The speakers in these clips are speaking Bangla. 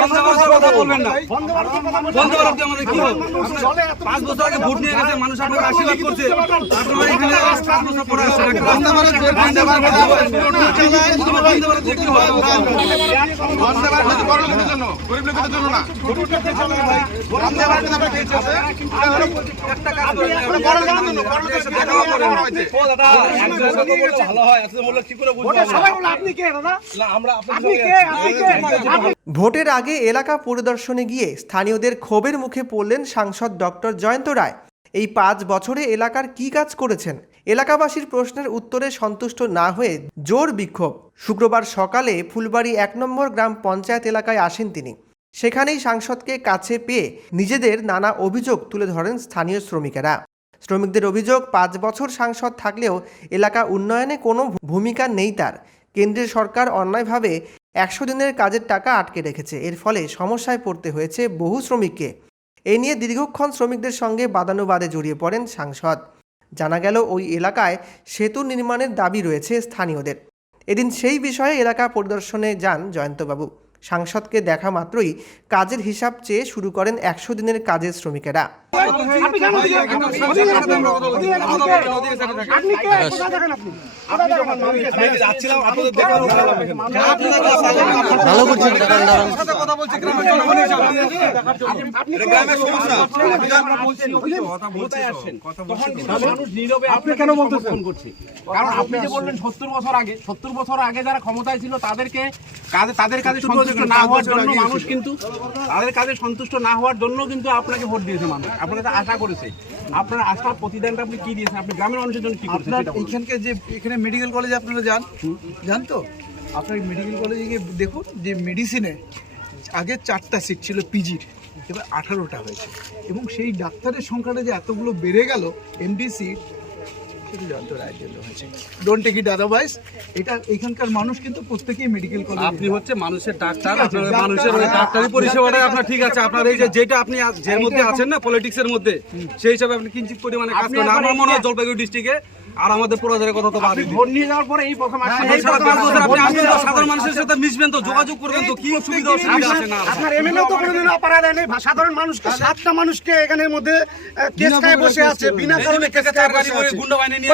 বন্দে ভারতের কথা বলবেন না বন্দে ভারত আমাদের কি হবে পাঁচ বছর আগে ভোট নিয়ে গেছে মানুষ আপনাকে আশীর্বাদ করছে আপনারা এখানে পাঁচ বছর পরে আসছেন একটা ভারত বন্দে ভারত বন্দে ভারত কি হবে? বন্দে ভারত বড় লোকেদের জন্য গরিব লোকেদের জন্য না বন্দে ভারত কথা বলতে আছে একটা কাজ বড় লোকেদের জন্য বড় লোকেদের জন্য দেখাও করেন ও দাদা, একজন সাথে বললে ভালো হয়, আসলে বললে কি করে বুঝব আমরা? আপনি কে দাদা না, আমরা আপনি কে আপনি কে ভোটের আগে এলাকা পরিদর্শনে গিয়ে স্থানীয়দের ক্ষোভের মুখে পড়লেন সাংসদ ডক্টর জয়ন্ত রায়। এই পাঁচ বছরে এলাকার কি কাজ করেছেন? এলাকাবাসীর প্রশ্নের উত্তরে সন্তুষ্ট না হয়ে জোর বিক্ষোভ। শুক্রবার সকালে ফুলবাড়ি এক নম্বর গ্রাম পঞ্চায়েত এলাকায় আসেন তিনি। সেখানেই সাংসদকে কাছে পেয়ে নিজেদের নানা অভিযোগ তুলে ধরেন স্থানীয় শ্রমিকেরা। শ্রমিকদের অভিযোগ, পাঁচ বছর সাংসদ থাকলেও এলাকা উন্নয়নে কোনো ভূমিকা নেই তার। কেন্দ্রের সরকার অন্যায়ভাবে একশো দিনের কাজের টাকা আটকে রেখেছে। এর ফলে সমস্যায় পড়তে হয়েছে বহু শ্রমিককে। এ নিয়ে দীর্ঘক্ষণ শ্রমিকদের সঙ্গে বাদানুবাদে জড়িয়ে পড়েন সাংসদ। জানা গেল, ওই এলাকায় সেতু নির্মাণের দাবি রয়েছে স্থানীয়দের। এদিন সেই বিষয়ে এলাকা পরিদর্শনে যান জয়ন্তবাবু। সাংসদকে দেখা মাত্রই কাজের হিসাব চেয়ে শুরু করেন একশো দিনের কাজের শ্রমিকেরা। আপনি কেন বলতেছেন? করছে। কারণ আপনি যে বললেন সত্তর বছর আগে, সত্তর বছর আগে যারা ক্ষমতায় ছিল, তাদেরকে তাদের কাজে সন্তুষ্ট না হওয়ার জন্য মানুষ কিন্তু তাদের কাজে সন্তুষ্ট না হওয়ার জন্য কিন্তু আপনাকে ভোট দিয়েছে মানুষ। আপনাকে তো আশা করেছে। আপনার আশার প্রতিদানটা আপনি কি দিয়েছেন? আপনি গ্রামের মানুষের জন্য কি করেছেন আপনার সেটা এখানকার যে এখানে মেডিকেল কলেজে আপনারা যান যান তো? আপনার মেডিকেল কলেজে গিয়ে দেখুন যে মেডিসিনে আগে চারটা সিট ছিল পিজির এবার আঠারোটা হয়েছে। এবং সেই ডাক্তারের সংখ্যাটা যে এতগুলো বেড়ে গেল এমডি সেটা জয়ন্ত রায়ের জন্য হয়েছে। ডোন্ট টেক ইট আদারওয়াইজ এটা এখানকার মানুষ কিন্তু প্রত্যেকেই মেডিকেল কলেজ আপনি হচ্ছে মানুষের ডাক্তার আপনার মানুষের ডাক্তারি পরিষেবাটাই আপনার ঠিক আছে আপনার এই যে যেটা আপনি যে মধ্যে আছেন না পলিটিক্সের মধ্যে সেই হিসাবে আপনি কিঞ্চিত পরিমাণে কাজ করেন। আমার মনে হয় জলপাইগুড়ি ডিস্ট্রিক্টে আর আমাদের কথা তো বাদই ভোট নিয়ে যাওয়ার পরে এই প্রথম আপনি সাধারণ মানুষের সাথে মিশবেন তো যোগাযোগ করবেন তো কি সুবিধা অসুবিধা আছে? না আপনার এমএলএ তো কোনোদিন অপারা দেয়নি সাধারণ মানুষকে সাতটা মানুষকে এখানের মধ্যে কেস খায় বসে আছে বিনা কারণে কেস খায় বসে আছে। গুন্ডা বাহিনী নিয়ে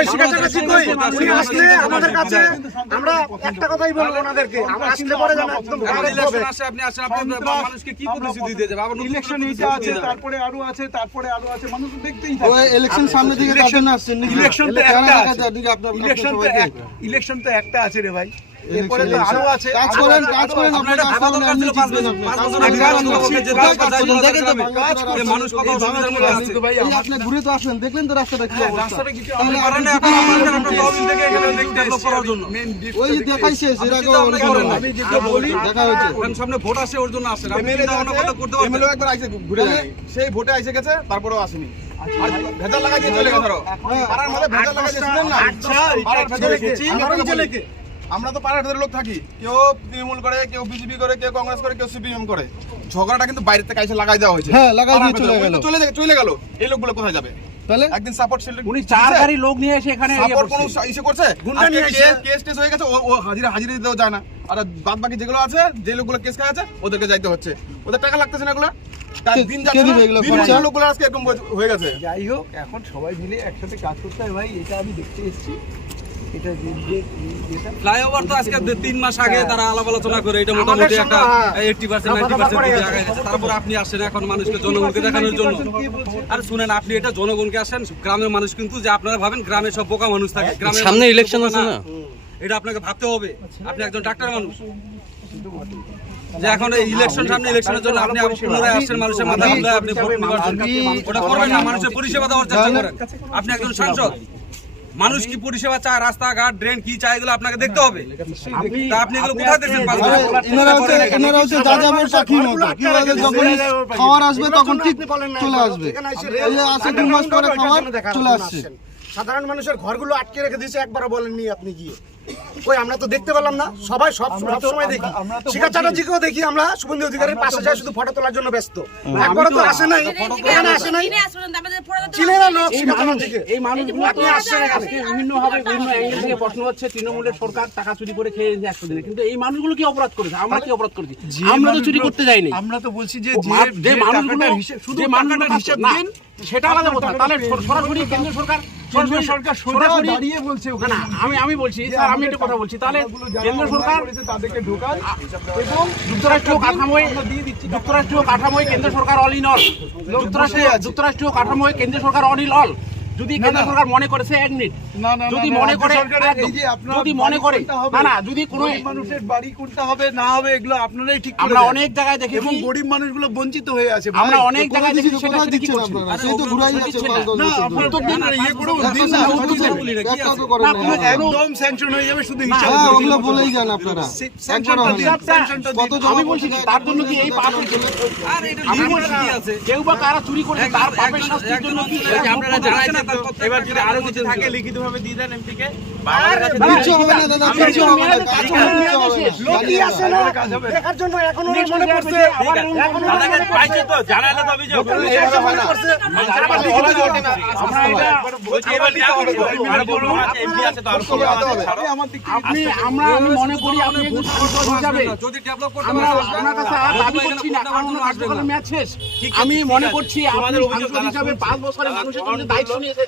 কই? উনি আসলে আমাদের কাছে আমরা একটা কথাই বলব ওনাদেরকে। আমরা আসলে পরে যেন একদম হবে। আসে আপনি আসেন আপনি মানুষকে কি প্রতিশ্রুতি দিয়ে যাবেন আবার ইলেকশন এইটা আছে তারপরে আরও আছে তারপরে আরও আছে মানুষ দেখতেই থাকে ইলেকশন সামনে দিকে জন্য আসছেন ইলেকশন একটা ইলেকশন তো ইলেকশন তো একটা আছে রে ভাই। ঘুরে তো আসলেন দেখলেন তো রাস্তাটা কি মেন ওই দেখা হয়েছে। সামনে ভোট আসে ওর জন্য ঘুরে সেই ভোটে আইসে গেছে তারপরেও আসেনি। আর ভেজাল লাগাই দিয়ে চলে গেছে আরও। পাড়ার মধ্যে ভেজাল লাগাই দিয়ে শুনেন না? পাড়ার ভেতরে গেছি, আমরা তো পাড়ার ভেতরে লোক থাকি। কেউ তৃণমূল করে কেউ বিজেপি করে কেউ কংগ্রেস করে কেউ সিপিএম করে। ঝগড়াটা কিন্তু বাইরে থেকে এসে লাগাই দেওয়া হয়েছে। হ্যাঁ, লাগাই দিয়ে চলে গেল। চলে চলে গেল। এই লোকগুলো কোথায় যাবে? তাহলে? একদিন সাপোর্ট শিল্ড উনি চার গাড়ি লোক নিয়ে এসে এখানে ইয়ে সাপোর্ট কোনো করছে। করছে? গুন্ডা নিয়ে আজকে কেস- কেস টেস হয়ে গেছে ও ও হাজিরা হাজিরা দিতেও যায় না। আর বাদ বাকি যেগুলো আছে যে লোকগুলো কেস খাওয়া আছে ওদেরকে যাইতে হচ্ছে। ওদের টাকা লাগতেছে না এগুলো? দিন কে যাচ্ছে দিবে না, এগুলো দিন খরচা? হচ্ছে লোকগুলো আজকে এরকম হয়ে গেছে। যাই হোক এখন সবাই মিলে একসাথে কাজ করতে হয় ভাই এটা আমি দেখতে এসেছি। এটা যে- যে- যেটা ফ্লাইওভার তো আজকে তিন মাস আগে তারা আলাপ আলোচনা করে এটা মোটামুটি একটা এইটটি পার্সেন্ট নাইনটি পার্সেন্ট আগে গেছে তারপর আপনি আসেন এখন মানুষকে জনগণকে দেখানোর জন্য। আর শুনেন আপনি এটা জনগণকে আসেন গ্রামের মানুষ কিন্তু যে আপনারা ভাবেন গ্রামে সব বোকা মানুষ থাকে গ্রামের সামনে ইলেকশন আছে না? এটা আপনাকে ভাবতে হবে। আপনি একজন ডাক্তার মানুষ। যে এখন ইলেকশন সামনে ইলেকশনের জন্য আপনি পুনরায় আসছেন মানুষের মাথা হামলায় আপনি ভোট নির্বাচন ওটা করবেন না মানুষের পরিষেবা দেওয়ার চেষ্টা করেন। আপনি একজন সাংসদ। মানুষ কি পরিষেবা চায় রাস্তাঘাট ড্রেন কি চায় এগুলো আপনাকে দেখতে হবে। তা আপনি এগুলো কোথায় দেখছেন? পাঁচ এনারা হচ্ছে এনারা হচ্ছে যাযাবর পাখির মতো। কি বলে যখন খাবার আসবে তখন ঠিক চলে আসবে। এই যে আসে দু মাস পরে খাবার চলে আসছে। সাধারণ মানুষের ঘরগুলো আটকে রেখে দিয়েছে একবারও বলেননি আপনি গিয়ে। ওই আমরা তো দেখতে পেলাম না সবাই সব সব সময় দেখি। শিখা চ্যাটার্জিকেও দেখি আমরা শুভেন্দু অধিকারীর পাশে যায় শুধু ফটো তোলার জন্য ব্যস্ত। একবারও তো আসে নাই। এখানে আসে নাই। চিনে না লোক এই শিখা মানুষ চ্যাটার্জিকে এই মানুষগুলো তো আজকে বিভিন্ন ভাবে বিভিন্ন অ্যাঙ্গেল থেকে প্রশ্ন হচ্ছে তৃণমূলের সরকার টাকা চুরি করে খেয়ে নিয়েছে একশো দিনে। কিন্তু এই মানুষগুলো কি অপরাধ করেছে? আমরা কি অপরাধ করেছি? আমরা তো চুরি করতে যাইনি। আমরা তো বলছি যে যে যে- যে যে মানুষগুলো শুধু যে মানুষগুলো টাকাটার হিসাব না, দিন সেটা আলাদা কথা। তাহলে সরাসরি কেন্দ্র সরকার কেন্দ্র সরকার সোজা দাঁড়িয়ে বলছে না আমি আমি বলছি স্যার আমি একটা কথা বলছি। তাহলে কেন্দ্র সরকার তাদেরকে ঢোকান এবং যুক্তরাষ্ট্রীয় কাঠামোয় যুক্তরাষ্ট্রীয় কাঠামোয় কেন্দ্র সরকার অল ইন অল যুক্তরাষ্ট্রীয় যুক্তরাষ্ট্রীয় কাঠামোয় কেন্দ্র সরকার অনিল অল। যদি কেন্দ্র সরকার মনে করেছে এক মিনিট। না, না, না, যদি মনে করে সরকারের একদম, এই যে আপনার যদি মনে করে না না যদি কোনো মানুষের বাড়ি কোনটা হবে না হবে এগুলো আপনারাই ঠিক আমরা অনেক জায়গায় দেখেছি। এবং গরিব মানুষগুলো বঞ্চিত হয়ে আছে আমরা অনেক জায়গায় দেখেছি সেটা করছে আপনারা সেই তো ঘুরাই যাচ্ছে না। আপনার তো দিন না, ইয়ে করুন, দিন না, একদম স্যাংশন হয়ে যাবে শুধু হিসাব হ্যাঁ করে ওগুলো বলেই যান আপনারা। কত আমি বলছি তার জন্য কি এই পাপ আর এটা কি আছে। কেউ বা কারা চুরি করেছে তার পাপের শাস্তির জন্য কি আপনারা ভোট এবার যদি আরও কিছু থাকে লিখিতভাবে দিয়ে দেন এমপিকে। কিচ্ছু হবে না দাদা কিচ্ছু হবে না কিচ্ছু হবে না, হবে লোকই আসে না দেখার জন্য এখনও ওর মনে পড়ছে এখনও ওর মনে পড়ছে। এইভাবে হয় না। আমরা আপনি আমি মনে করি আপনি একজন সাংসদ হিসাবে যদি ডেভেলপ করতে আমরা আপনার কাছে আর দাবি করছি না কারণ ওনার ম্যাচ শেষ। আমি মনে করছি আপনি হিসাবে পাঁচ বছরের মানুষের জন্য দায়িত্ব নিয়েছেন